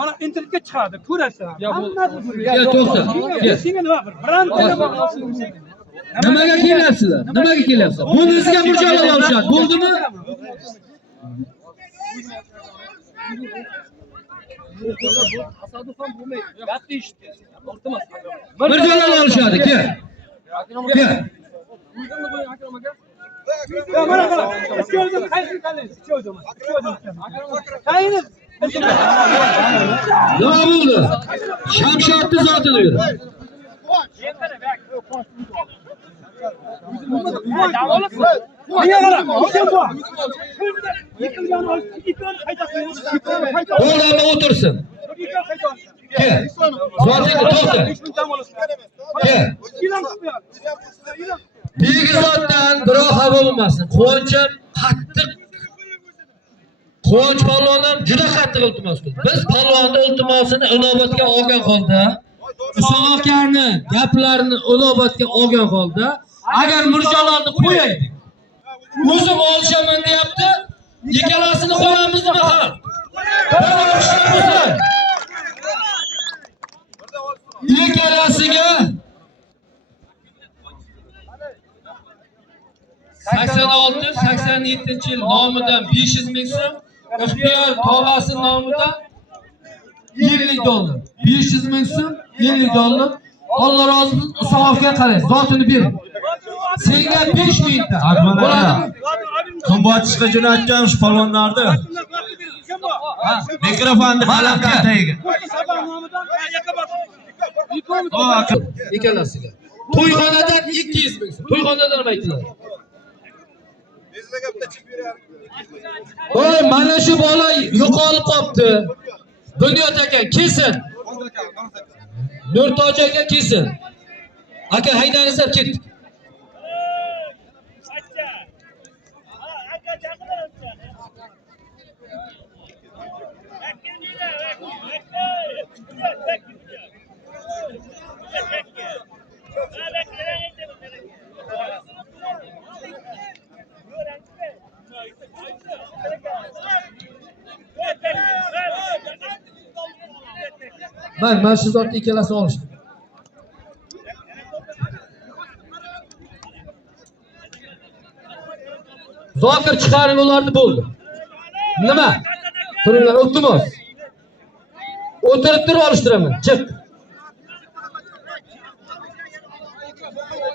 Mana internetga chiqadi, ko'rasiz. Gel to'xta. Gel. Senga nima bir brendga bor. Nimaga kelyapsizlar? Nimaga kelyapsizlar? Bunisiga murjalab olishadi. Bo'ldimi? Murjalab olishadi. Kel. Kel. Mana qara. Ichkiyo'dim, qaysi tanlaysiz? Ichkiyo'dim. Qayinib. Nima bo'ldi? Shamshodni zotini yur. Bo'ldi, o'tirsin. Kel. Zotingni to'xta. Kel. Begizotdan birov xabar bo'lmasin. Quvonchim qattiq. Quvonch palvonam juda qattiq iltimos qildi. Biz palvonni iltimosini inobatga olgan holda, Isoq akaning gaplarini inobatga olgan holda, agar murjalarni qo'yaylik. O'zim olishaman deyapti, ikkalasini qo'yamizmi ha? Ikkalasiga 86-87 yil nomidan 500 ming so'm, ixtiyor tog'asi nomidan $50. 500 ming so'm, $50. Allah razı olsun, Isoqqa qarang, zotini bering. Senga 5 mingta. Akmal aka. Qimmatchiga jo'natgan shu palvonlarni. Mikrofonni qalam kartaga. Ikkalasiga. To'yxonadan 200 ming so'm. To'yxonadan nima aytdilar? Oy, mana shu bola yo'qolib qopti. Bunyod aka kesin. Nurtoj aka kesin. Aka haydanizlar ketdik. Mana shu zotni ikkalasini olishdi. Zokir chiqaring ularni bo'ldi. Nima? Turinglar, iltimos. O'tirib turib olishtiraman. Chiq.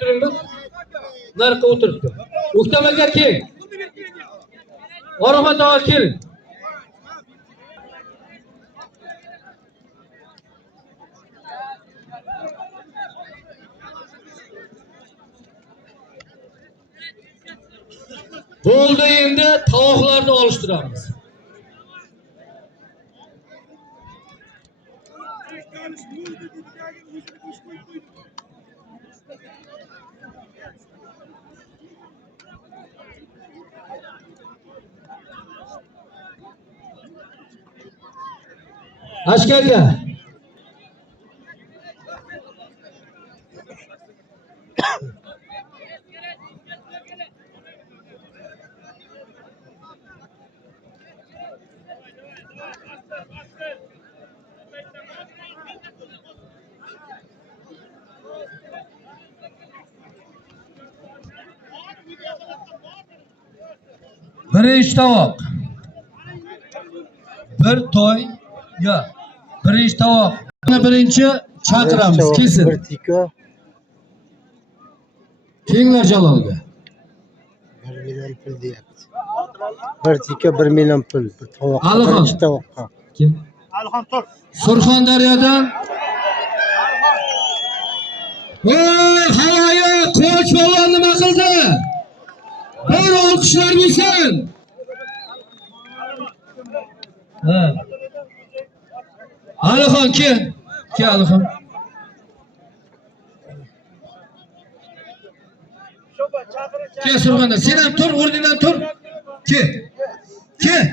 Turinglar. Narqa o'tirib tur. O'ktam aka kel. Oromon tog'a keling. Bo'ldi, endi tovuqlarni olishtiramiz. Ashkaga. Birinchi tovoq. Bir to'y, yo. Birinchi tovoq. Birinchi chaqiramiz, kesin. Bir tika. Kenglar Jalolga. 1 million pul deyapti. Bir tika 1 million pul. Bir tovoq. Birinchi tovoqqa. Kim? Alxon tur. Surxondaryodan. Voy, havoyi Qo'ch polvon nima qildi? Bir olqishlar bo'lsin. Ha. Alixon kel. Kel Alixon. Kel Surxondaryo. Sen ham tur, o'rningdan tur. Kel. Kel.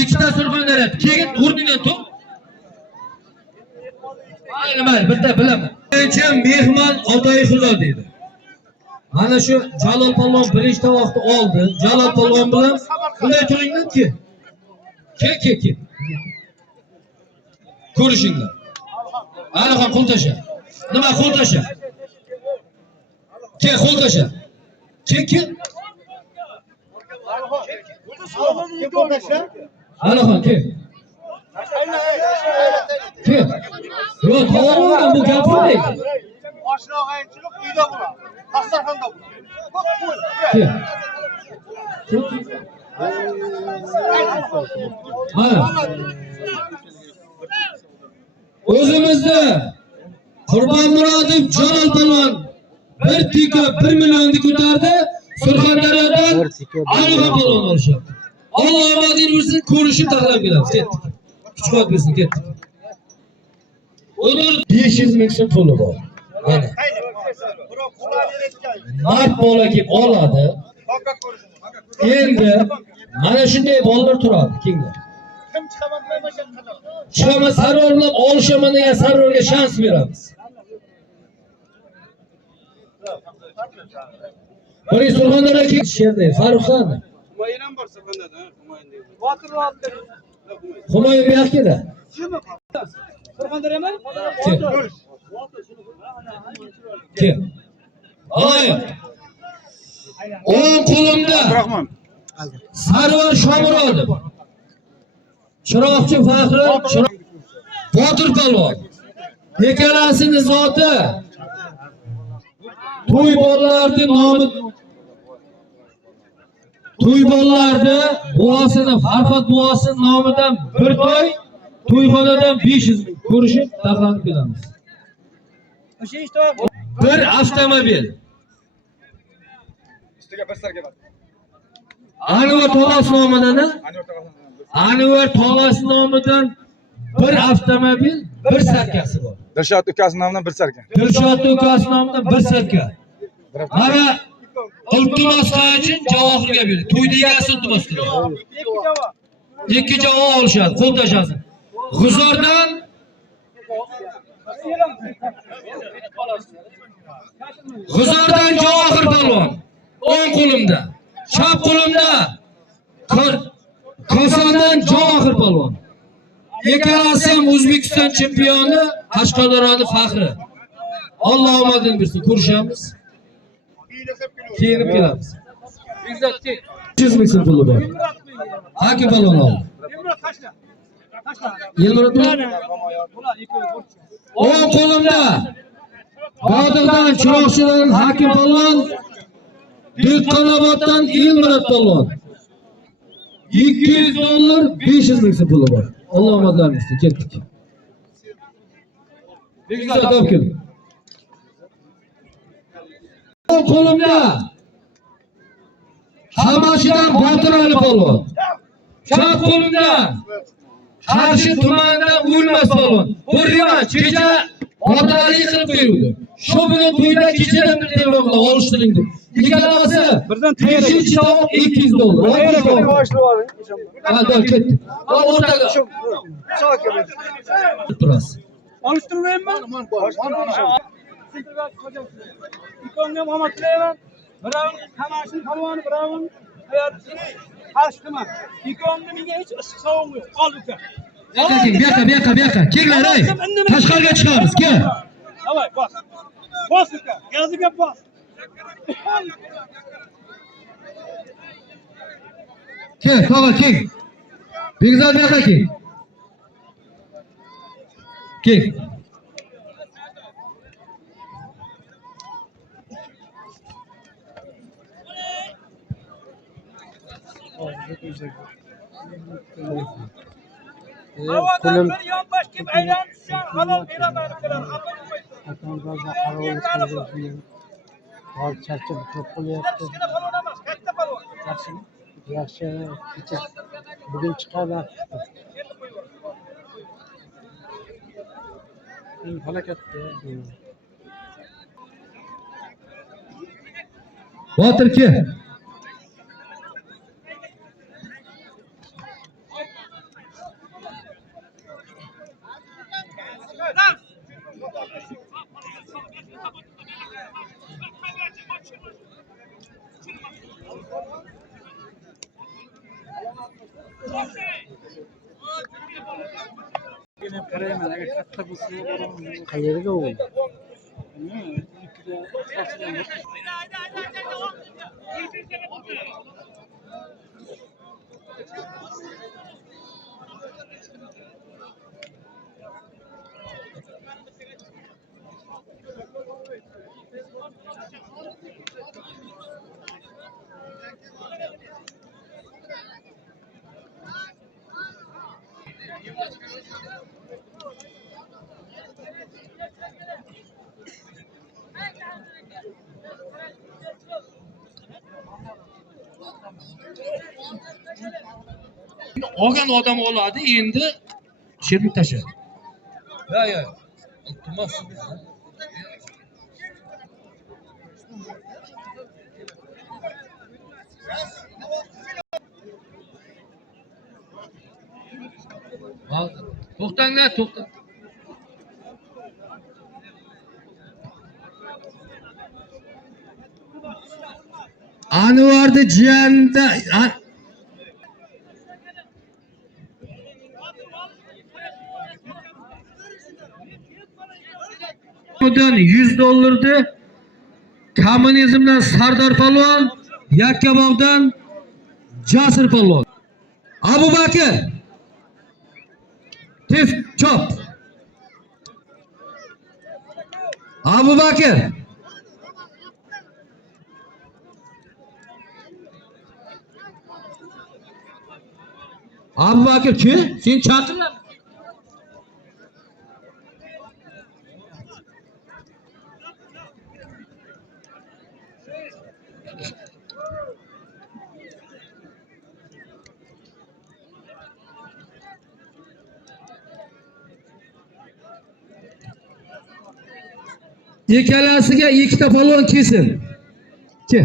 Ikkita Surxondaryo. Keyin o'rningdan tur. Mayli, bitta bilaman. Birinchi mehmon Otoy Xudo dedi. Mana şu Jalol Polvon birinchi tovoqni oldi. Jalol Polvon bilan bunday turinglar ki. Ke. Ko'rishinglar. Anaqa qo'l tasha. Nima qo'l tasha? Ke qo'l tasha. Ke. Anaqa ke. Ke. Yo, to'g'ri bu gapirmaydi. Oshna og'ayinchilik uyda bo'ladi. Dasturxonda bo'ladi. Ke. Mana. O'zimizda Qurbon Murodov Jalol Polvon 1 tika 1 millionni ko'tardi. Surxondaryodan Aniqa Polvon olishyapti. Alloh omadini bersin, ko'rishib taxlab kelamiz. Ketdik. Kuch-quvvat bersin, ketdik. Ular 500 ming so'm puli bor. Mana. Mart bola kelib oladi. Endi mana shunday bolalar turadi, kenglar. Kim chiqaman demasam qadar. Chiqaman sarorlab olishaman degan sarorga shans beramiz. Bir Surxondaryoga ketishadi. Farruxxon. Humoyin ham bor Surxondaryoda, Humoyin deydi. Botir oldi. Humoyin bu yoqda. Surxondaryomi? Kim? Ay. O'ng qo'limda Rahmon. Sarvar Shomurodov. Chiroqchi Faxri, Botir Polvon. Ikkalasini zoti to'y bolalarning nomi to'y bolalarni buvasini Farhod buvasining nomidan bir to'yxonadan 500 ming ko'rishib taxlanib kelamiz. O'sha ishda Bir avtomobil. ustiga bir sarga bor. Anvar To'g'as nomidan, Anvar To'g'as nomidan bir avtomobil, bir sarkasi bor. Dilshod ukasi nomidan bir sarka. Dilshod ukasi nomidan bir sarka. Mana iltimos qilishim Javohirga berdi. To'yda egasi iltimos qildi. Ikki javob olishadi, qo'l tashasin. G'uzordan Javohir Polvon. O'ng qo'limda, chap qo'limda Kosondan Javohir Polvon. Ikkalasi ham O'zbekiston chempioni, Qashqadaryoning faxri. Alloh omadini bersin, ko'rishamiz. Kiyinib kelamiz. Bekzodga 100 ming so'm puli bor. Hakim Polvon oldi. Yilmurat o'ng qo'limda Bodirdan Chiroqchidan Hakim Polvon, Dehqonoboddan Yilmurat Polvon. 200 dollar 500 ming so'm puli bor. Alloh omadlarini bersin, ketdik. Bekzod olib keldi. O'ng qo'limda Xamashidan Botir Ali Polvon. Chap qo'limda Qarshi tumanidan O'lmas Polvon. Bir revanch kecha Botir Ali qilib qo'ydi. Shu bilan to'yda kechadan bir telefonda olishtiring deb. Ikkalasi birdan 5 tovoq 200 dollar. Ha, ketdi. O'rtaga turasiz. Olishtirmayman. İkonga Muhammed Süleyman. Biravun Kamashin Polvon, biravun Qarshima. İkonga menga hech ish savunmaydi. Ol uka. Bu yoqqa. Kenglar, ey. Tashqariga chiqamiz, kel. Davay, bos. Bos uka. Gaziga bos. Kel, tog'a keng. Bekzod bu yoqqa keng. Keng. Havadan bir yonbash kelib aylanib tushgan halol beraman ukalar. Hozir charchab turib qolyapti. Kichkina palvon emas, katta palvon. Yaxshi, kecha bugun chiqadi. Halokatda. Botir kel. Qarayman, agar katta bo'lsa, Qayerga u? Olgan odam oladi, endi sherlik tashlaydi. Ya. Iltimos. To'xtanglar, to'xtang. Anvarni jiyanida $100'di. Kommunizmdan Sardor Palvon, Yakkabog'dan Jasur Palvon. Abu Bakr. Tif chop. Abu Bakr. Abu Bakr chi? Sen chaqirlar. Ikkalasiga ikkita palvon kelsin. Ke.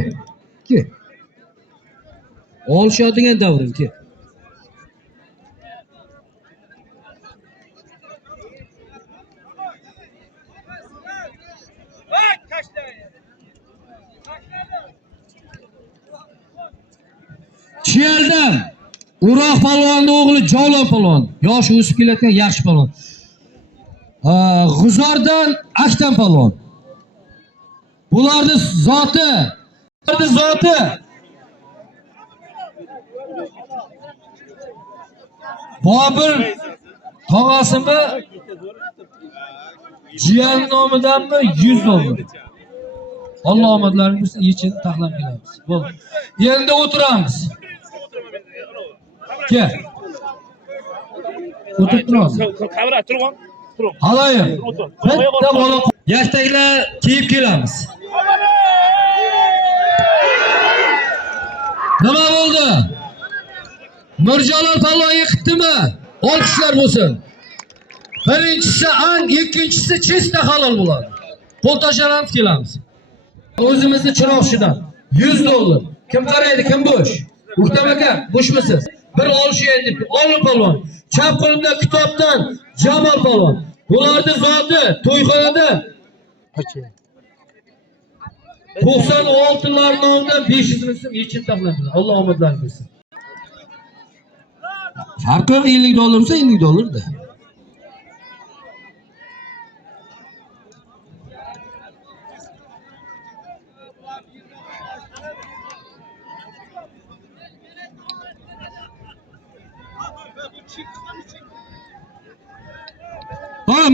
Olishadigan davrim ke. Chiyaldan Uroq palvonning o'g'li Jovlon palvon, yoshi o'sib kelayotgan yaxshi palvon. G'uzordan Aktam palvon. Bularning zoti. Bobur tog'asimi? Jiyan nomidanmi $100. Alloh omadlaringiz bo'lsin, yechib taxlab kelamiz. Bo'ldi. Endi o'tiramiz. Kel. O'tirib turamiz. Qabra turib. Halayim. Bitta bola yaktaklar kiyib kelamiz. Nima bo'ldi? Mirjalol palvon yiqitdimi? Olqishlar bo'lsin. Birinchisi ang, ikkinchisi chista halol bo'ladi. Qo'l tashlab kelamiz. O'zimizni chiroqchidan $100. Kim qaraydi, kim bo'sh? Muhtam aka, bo'shmisiz? Bir olishaydi deb, Olli palvon. Chap qo'limda kitobdan Jamol palvon. Bularning zoti to'yxonada 96'lar nomidan 500 ming so'm yechib taqladi. Alloh omadlarini bersin. Farqi $50 bo'lsa $50 da.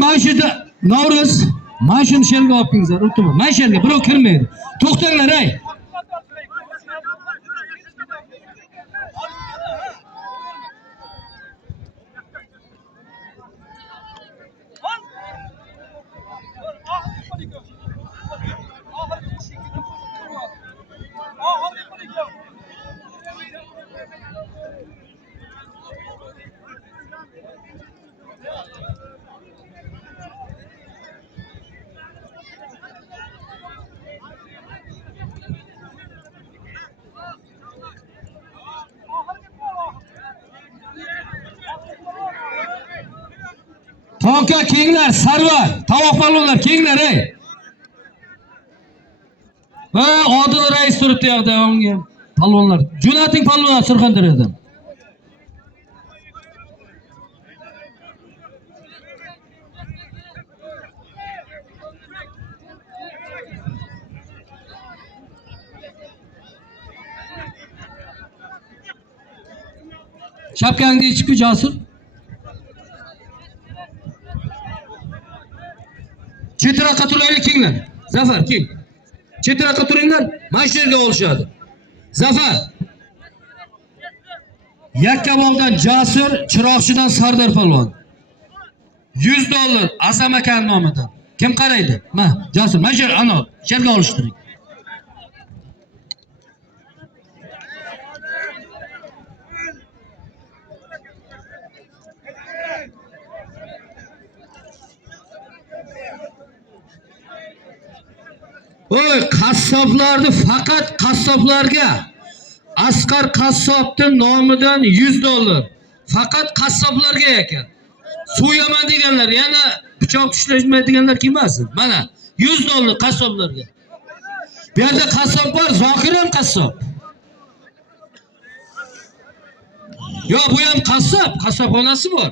Mana shu yerda Navro'z, mana shuni sherga olib kelingizlar, o'tma. Mana shu yerga birov kirmaydi. To'xtanglar, ey. Toka kenglar, Sarvar, tovoq palvonlar kenglar, ey. Va Odil rais turibdi yoqda, unga palvonlar. Jo'nating palvonlar Surxondaryodan. Shapkangni ichib Jasur. Chetroqqa turaylik kenglar. Zafar keng. Chetroqqa turinglar. Mana shu yerga olishadi. Zafar. Yakkabog'dan Jasur, Chiroqchidan Sardor Palvon. $100 Asam aka nomidan. Kim qaraydi? Ma, Jasur, mana shu ana, sherga olishtiring. Oy, qassoblarni faqat qassoblarga Asqar qassobning nomidan $100. Faqat qassoblarga ekan. So'yaman deganlar, yana pichoq tishlashmaydiganlar kim emas? Mana $100 qassoblarga. Bu yerda qassob bor, Zokir ham qassob. Yo, bu ham qassob, qassobxonasi bor.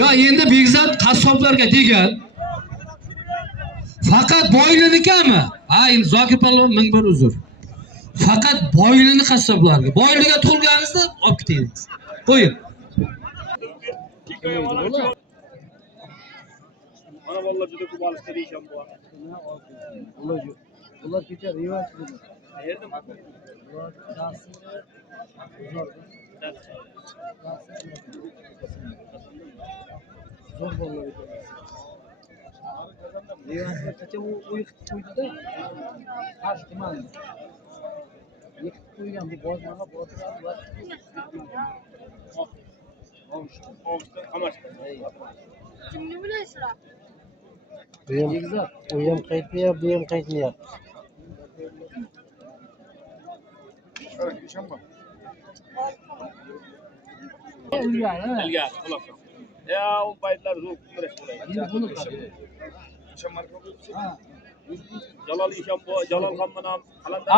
Ya endi Begzat qassoblarga degan. Faqat boylinikami? Ha, endi Zokir Palvon ming bir uzr. Faqat boylini qassoblarga. Boyliga tug'ilganingizda olib ketingiz. Qo'ying. Ana vallahi juda ko'p olishdi deysham bu. Ular kecha revanş dedi. Yerdim. Zor bolalar ekan. Revanşga kecha u yiqitib qo'ydi-da. Qarshi tumanni. Yiqitib qo'ygan bu bozorga bozorlar va Kimni bilasizlar? u ham qaytmayapti, bu ham qaytmayapti. Ilga, xolos. Ya, o baytlar zo'r kurash bo'ladi. Jalol Ishonbo, Jalol ham bilan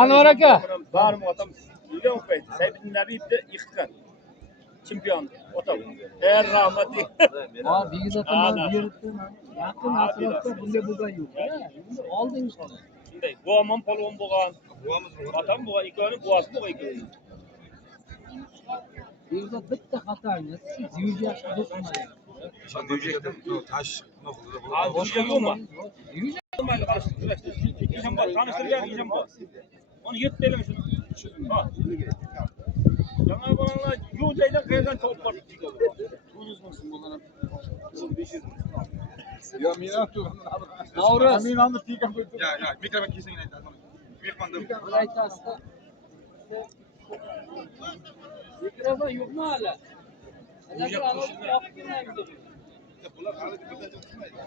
Anvar aka. Barim otam juda o'qiydi. Saydinlaribni yiqitgan. Chempion otam. Rahmatli. Ha, Begzatdan buyuribdi. Yaqin atrofda bunday bo'lgan yo'q. Olding qoldi. Shunday. Bo'g'am polvon bo'lgan. Otam bo'lgan, ikkovini buasi bo'lgan ikkovini. Begzat bitta xatoyni zivga do'qmadi. Onu yetmeyelim şunu. Жаңа балаңlar yo'q joydan qayerdan topib bordik. Ya men aytdim. Navruz. Men olib tikam qo'ydim. Ya, mikrofon kesing aytaman. Mehmondan. Aytasizda. Mikrofon yo'qmi hali? Agar aniq yo'q kelmaydi. Bular hali bitta chiqmaydi.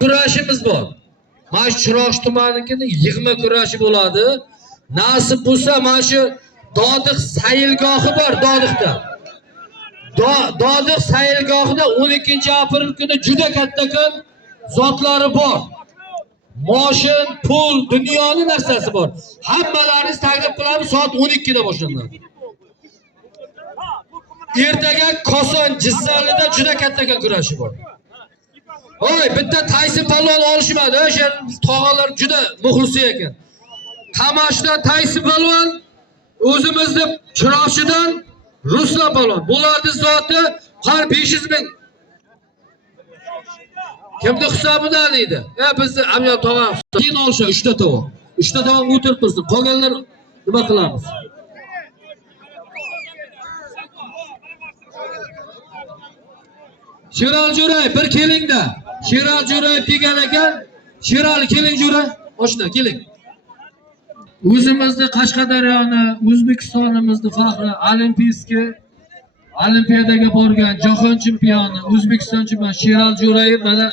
Kurashimiz bor. Mana shu Chiroq tumanining yig'ma kurashi bo'ladi. Nasib bo'lsa mana shu Dodiq sayilgohi bor Dodiqda. Dodiq sayilgohida 12-aprel kuni juda katta kun zotlari bor. Moshin, pul, dunyoning narsasi bor. Hammalaringiz taklif qilamiz soat 12 da boshlanadi. Ertaga Koson Jizzalida juda katta kun kurashi bor. Oy, bitta Tayson Palvon olishmadi. O'sha tog'alar juda muxlisi ekan. Qamashdan Tayson Palvon, o'zimizning Chiroqchidan Ruslan Palvon. Bularning zoti har 500 ming. Kimning hisobidan edi? Bizni Amyon tog'a keyin olishadi 3 ta tovoq. 3 ta tovoq o'tirib tursin. Qolganlar nima qilamiz? Sherali Jo'ray bir kelingda. Sherali Jo'ray degan ekan. Sherali keling Jo'ray. Oshna keling. O'zimizni Qashqadaryoni, O'zbekistonimizni faxri Olimpiyadaga borgan jahon chempioni, O'zbekiston chempioni Sherali Jo'ray mana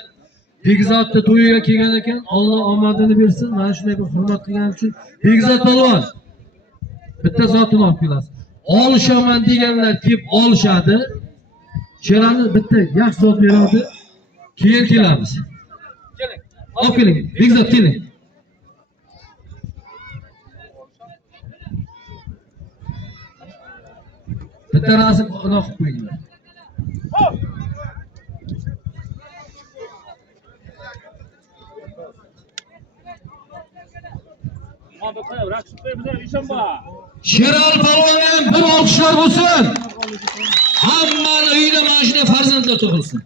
Begzatda to'yiga kelgan ekan. Alloh omadini bersin. Mana shunday bir hurmat qilganim uchun Begzat Palvon. Bitta bitta zotini olib kelasiz. Olishaman deganlar kelib olishadi. Shularni bitta yaxshi zot beradi. Keyin kelamiz. Keling. Olib keling. Bekzod keling. Bitta rasm uloq qilib qo'yinglar. Sherali polvonga bir olqishlar bo'lsin. Hammani uyida mana shunday farzandlar tug'ilsin.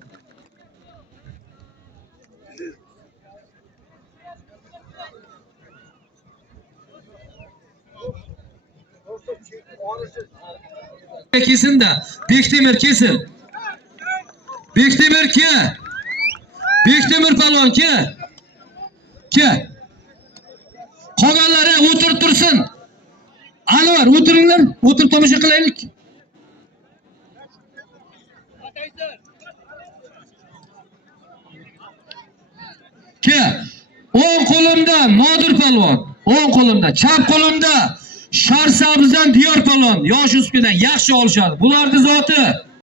Kesin-da. Bektemir kesin. Bektemir ke. Bektemir polvon ke. Ke. Qolganlari o'tirib tursin. Anvar o'tiringlar, o'tirib tomosha qilaylik. Ke, o'ng qo'limda Nodir polvon, o'ng qo'limda, chap qo'limda Sharsabzdan Diyor polvon, yosh ustidan yaxshi olishadi. Bularning zoti